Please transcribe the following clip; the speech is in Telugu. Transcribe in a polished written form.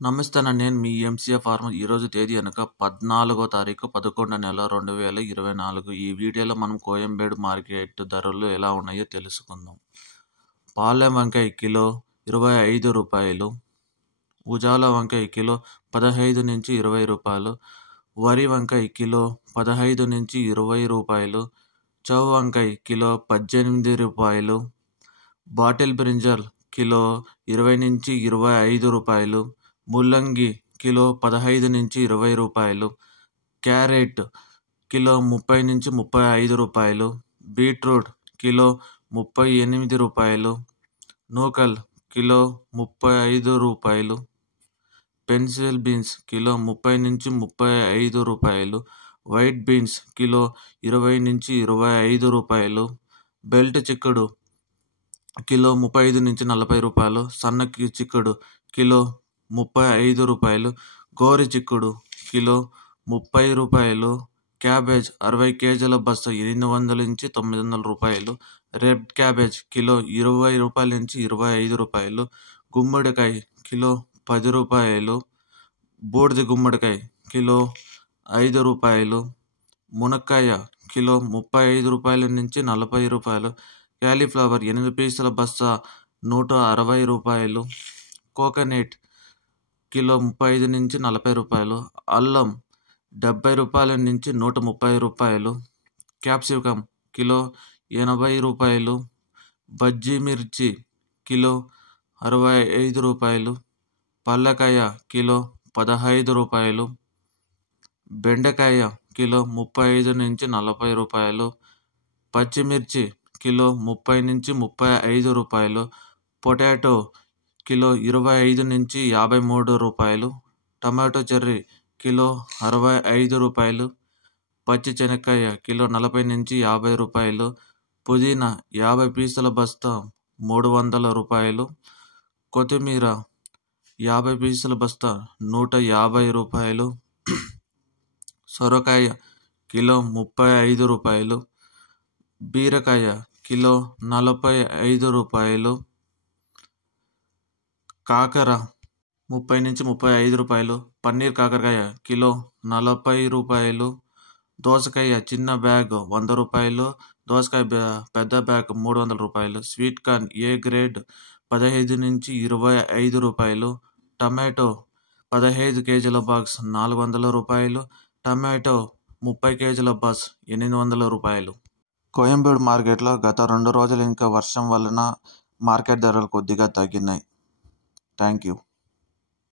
నమస్తేనండి. నేను మీ ఎంసీఏ ఫార్మర్. ఈరోజు తేదీ అనక 14వ తారీఖు 11వ నెల 2024. ఈ వీడియోలో మనం కోయంబేడు మార్కెట్ ధరలు ఎలా ఉన్నాయో తెలుసుకుందాం. పాలెం వంకాయ కిలో రూ. 25, ఉజాల వంకాయ కిలో 15 నుంచి 20 రూపాయలు, వరి వంకాయ కిలో 15 నుంచి 20 రూపాయలు, చౌ వంకాయ కిలో 18 రూపాయలు, బాటిల్ బ్రింజల్ కిలో 20 నుంచి 25 రూపాయలు, ముల్లంగి కిలో 15 నుంచి 20 రూపాయలు, క్యారెట్ కిలో 30 నుంచి 35 రూపాయలు, బీట్రూట్ కిలో 38 రూపాయలు, నూకల్ కిలో 35 రూపాయలు, పెన్సిల్ బీన్స్ కిలో 30 నుంచి 35 రూపాయలు, వైట్ బీన్స్ కిలో 20 నుంచి 25 రూపాయలు, బెల్ట్ చిక్కుడు కిలో 35 నుంచి 40 రూపాయలు, సన్న చిక్కుడు కిలో 35 రూపాయలు, గోరి చిక్కుడు కిలో 30 రూపాయలు, క్యాబేజ్ 60 కేజీల బస్తా 800 నుంచి 900 రూపాయలు, రెడ్ క్యాబేజ్ కిలో 20 రూపాయల నుంచి 25 రూపాయలు, గుమ్మడికాయ కిలో 10 రూపాయలు, బూడిద గుమ్మడికాయ కిలో 5 రూపాయలు, మునక్కాయ కిలో 35 రూపాయల నుంచి 40 రూపాయలు, క్యాలీఫ్లవర్ 8 పీసుల బస్తా 160 రూపాయలు, కోకోనట్ కిలో 35 నుంచి 40 రూపాయలు, అల్లం 70 రూపాయల నుంచి 130 రూపాయలు, క్యాప్సికమ్ కిలో 80 రూపాయలు, బజ్జీ మిర్చి కిలో 65 రూపాయలు, పల్లకాయ కిలో 15 రూపాయలు, బెండకాయ కిలో 35 నుంచి 40 రూపాయలు, పచ్చిమిర్చి కిలో 30 నుంచి 35 రూపాయలు, పొటాటో కిలో 25 నుంచి 53 రూపాయలు, టమాటో చెర్రీ కిలో 65 రూపాయలు, పచ్చి శనక్కాయ కిలో 40 నుంచి 50 రూపాయలు, పుదీనా 50 పీసుల బస్తా 300 రూపాయలు, కొత్తిమీర 50 పీసుల బస్తా 150 రూపాయలు, సొరకాయ కిలో 35 రూపాయలు, బీరకాయ కిలో 45 రూపాయలు, కాకర 30 నుంచి 35 రూపాయలు, పన్నీర్ కాకరకాయ కిలో 40 రూపాయలు, దోసకాయ చిన్న బ్యాగ్ 100 రూపాయలు, దోసకాయ పెద్ద బ్యాగ్ 300 రూపాయలు, స్వీట్ కార్న్ ఏ గ్రేడ్ 15 నుంచి 25 రూపాయలు, టమాటో 15 కేజీల బాక్స్ 400 రూపాయలు, టమాటో 30 కేజీల బాక్స్ 800 రూపాయలు. కోయంబేడు మార్కెట్లో గత 2 రోజులు ఇంకా వర్షం వలన మార్కెట్ ధరలు కొద్దిగా తగ్గినాయి. Thank you.